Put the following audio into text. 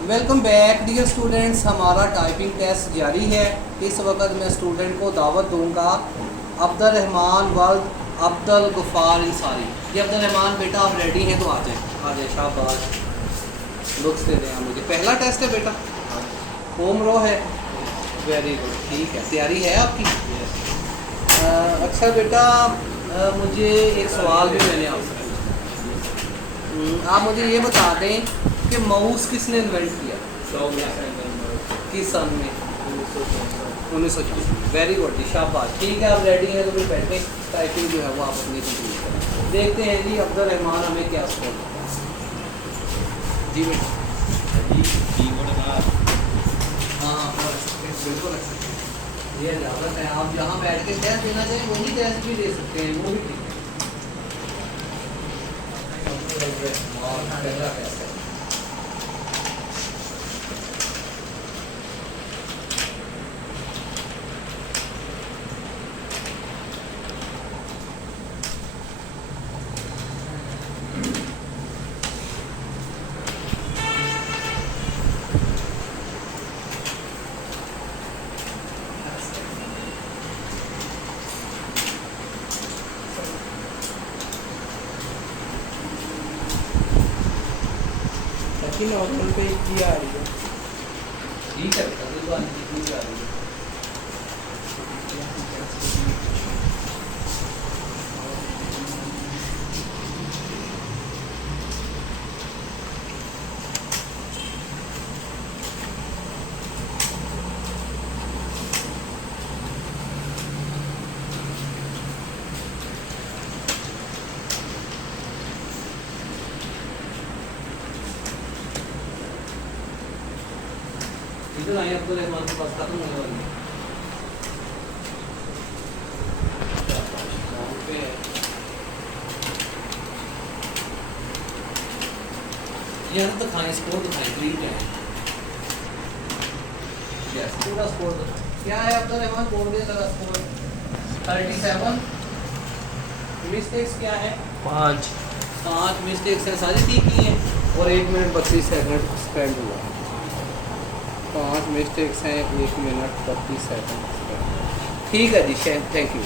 Welcome back dear students. हमारा typing test जारी है। इस वक्त मैं स्टूडेंट को दावत दूंगा। अब्दुल रहमान वल्द अब्दुल गफ़ार इंसारी। ये अब्दुल रहमान बेटा आप रेडी हैं तो आ जाए शाबाश। लुक्स दे दें आप मुझे। पहला टेस्ट है बेटा, होम रो है। वेरी गुड, ठीक है, तैयारी है आपकी। अच्छा बेटा, मुझे एक सवाल भी मैंने आपसे पूछा। आप मुझे ये बता दें कि माउस किसने इन्वेंट किया, किस सन में? 1964। वेरी गुड जी, शाबाश। ठीक है, आप रेडी हैं तो फिर बैठे, टाइपिंग जो है वो आप अपनी कंप्लीट करें। देखते हैं जी अब्दुल रहमान हमें क्या स्कोर देता है। जी बेटा। हाँ बिल्कुल, ये इजाज़त है। आप जहाँ बैठ के टेस्ट देना चाहें वही टेस्ट भी दे सकते हैं, वो भी ठीक है। पहला टेस्ट है। नॉर्मल पे ही आ रही है। ठीक है बेटा, कोई बात नहीं, जितनी भी आ रही है। इधर आइए, अब्दुल रहमान के पास खत्म होने वाली है। यहाँ तो दिखाएं, स्कोर दिखाएं, ग्रीन क्या है? यस, पूरा स्कोर क्या है अब्दुल रहमान? बोल दे जरा स्कोर। 37। मिस्टेक्स क्या है? 5 मिस्टेक्स हैं, सारी ठीक ही हैं। और 1 मिनट 32 सेकंड स्पेंड हुआ। 5 मिस्टेक्स हैं, 1 मिनट 32 सेकंड। ठीक है जी, थैंक यू।